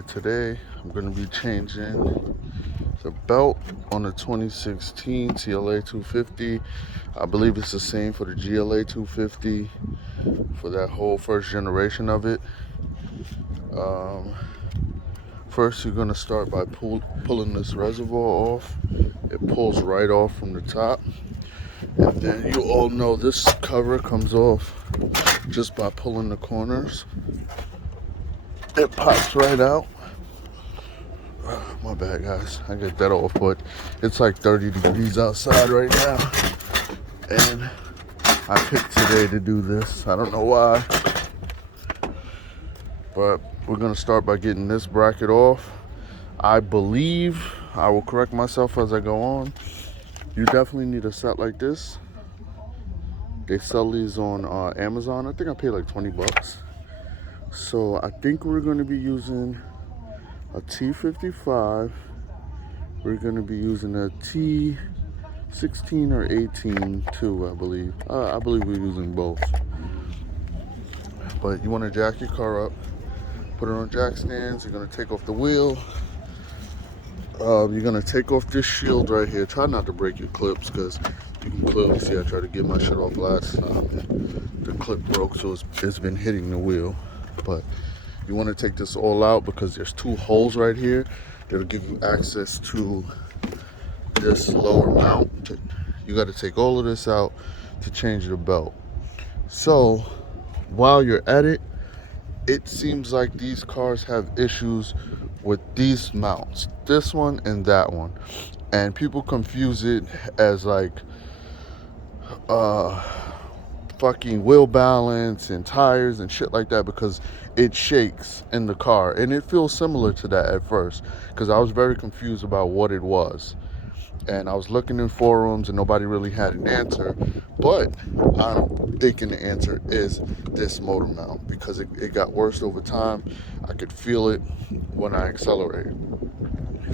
Okay, today I'm going to be changing the belt on the 2016 Cla250. I believe it's the same for the Gla250 for that whole first generation of it. First, you're going to start by pulling this reservoir off. It pulls right off from the top. And then you all know this cover comes off just by pulling the corners. It pops right out. My bad, guys. I get that off, but it's like 30 degrees outside right now. And I picked today to do this. I don't know why. But we're going to start by getting this bracket off. I believe, I will correct myself as I go on, you definitely need a set like this. They sell these on Amazon. I think I paid like 20 bucks. So I think we're going to be using a T55. We're going to be using a T16 or 18 too, I believe. I believe we're using both. But you want to jack your car up, put it on jack stands. You're going to take off the wheel. You're going to take off this shield right here. Try not to break your clips because you can clearly see I tried to get my shit off last time. The clip broke, so it's been hitting the wheel. But you want to take this all out because there's two holes right here that'll give you access to this lower mount. You got to take all of this out to change the belt. So while you're at it, it seems like these cars have issues with these mounts, this one and that one, and people confuse it as like fucking wheel balance and tires and shit like that because it shakes in the car, and it feels similar to that at first because I was very confused about what it was, and I was looking in forums and nobody really had an answer. But I'm thinking the answer is this motor mount because it got worse over time. I could feel it when I accelerated.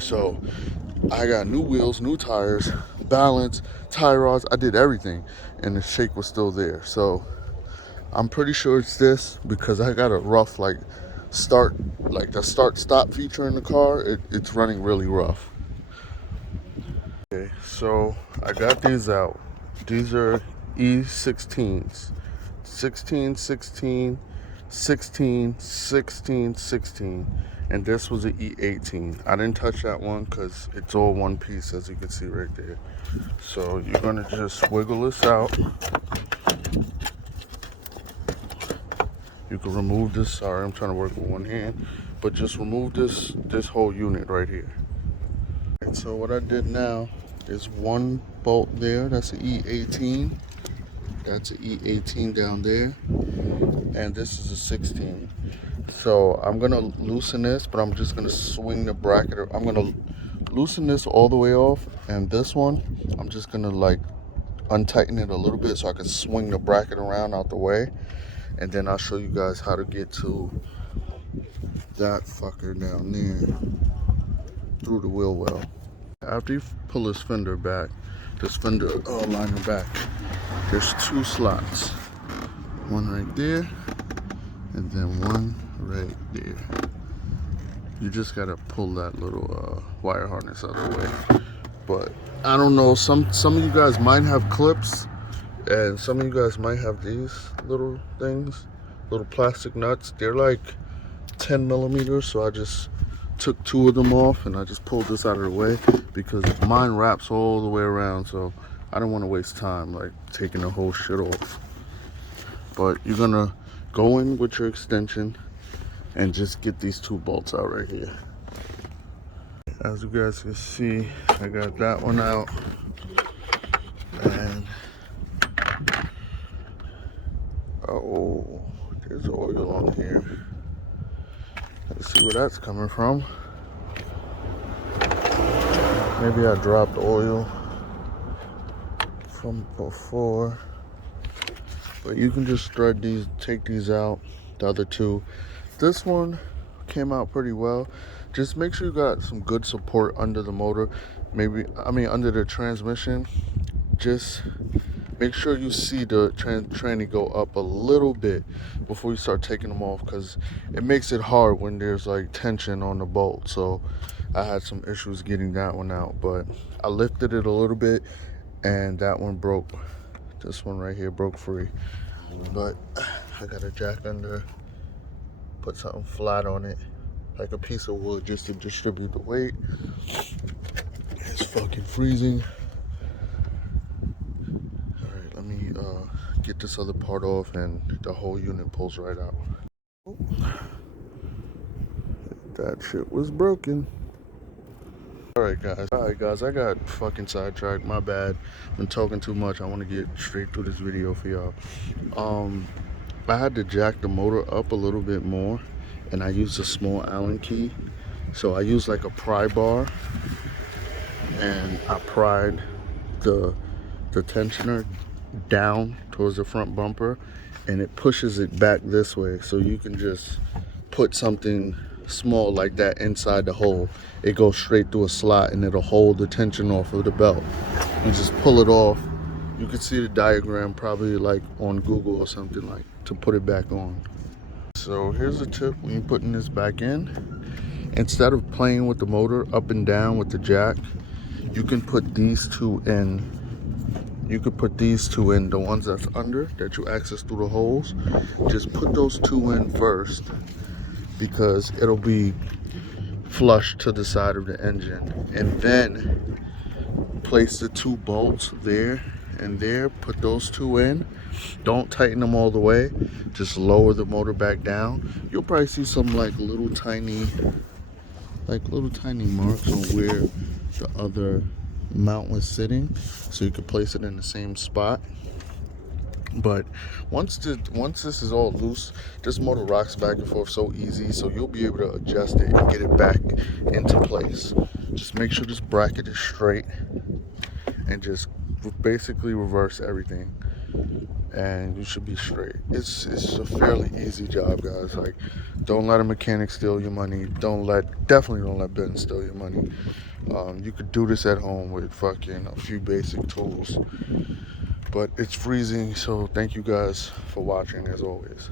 So I got new wheels, new tires, balance, tie rods. I did everything and the shake was still there. So I'm pretty sure it's this because I got a rough the start stop feature in the car. It's running really rough. Okay, so I got these out. These are E16s. 16, 16, 16, 16, 16. And this was an E18. I didn't touch that one because it's all one piece, as you can see right there. So you're going to just wiggle this out. You can remove this. Sorry, I'm trying to work with one hand. But just remove this whole unit right here. And so what I did now is one bolt there. That's an E18. That's an E18 down there. And this is a 16. So I'm gonna loosen this, but I'm just gonna swing the bracket. I'm gonna loosen this all the way off, and this one I'm just gonna like untighten it a little bit so I can swing the bracket around out the way, and then I'll show you guys how to get to that fucker down there through the wheel well. After you pull this fender back, this fender liner back, there's two slots, one right there and then one right there. You just gotta pull that little wire harness out of the way. But I don't know, some of you guys might have clips and some of you guys might have these little things, little plastic nuts. They're like 10 millimeters, so I just took two of them off and I just pulled this out of the way because mine wraps all the way around, so I don't want to waste time like taking the whole shit off. But you're gonna go in with your extension and just get these two bolts out right here. As you guys can see, I got that one out, and oh, there's oil on here. Let's see where that's coming from. Maybe I dropped oil from before. But you can just thread these, take these out, the other two. This one came out pretty well. Just make sure you got some good support under the motor. Under the transmission. Just make sure you see the tranny go up a little bit before you start taking them off, because it makes it hard when there's like tension on the bolt. So I had some issues getting that one out, but I lifted it a little bit and that one broke. This one right here broke free, but I got a jack under, put something flat on it, like a piece of wood, just to distribute the weight. It's fucking freezing. All right, let me get this other part off, and the whole unit pulls right out. That shit was broken. Alright guys, I got fucking sidetracked, my bad. Been talking too much. I want to get straight through this video for y'all. I had to jack the motor up a little bit more, and I used a small Allen key. So I used like a pry bar, and I pried the tensioner down towards the front bumper, and it pushes it back this way, so you can just put something small like that inside the hole. It goes straight through a slot, and it'll hold the tension off of the belt. You just pull it off. You can see the diagram probably like on Google or something, like to put it back on. So here's a tip when you're putting this back in. Instead of playing with the motor up and down with the jack, you can put these two in. You could put these two in, the ones that's under, that you access through the holes. Just put those two in first, because it'll be flush to the side of the engine. And then place the two bolts there and there, put those two in. Don't tighten them all the way, just lower the motor back down. You'll probably see some like little tiny marks on where the other mount was sitting, so you could place it in the same spot. But once this is all loose, this motor rocks back and forth so easy, so you'll be able to adjust it and get it back into place. Just make sure this bracket is straight, and just basically reverse everything, and you should be straight. It's a fairly easy job, guys. Like, don't let a mechanic steal your money. Definitely don't let Ben steal your money. You could do this at home with fucking a few basic tools. But it's freezing, so thank you guys for watching as always.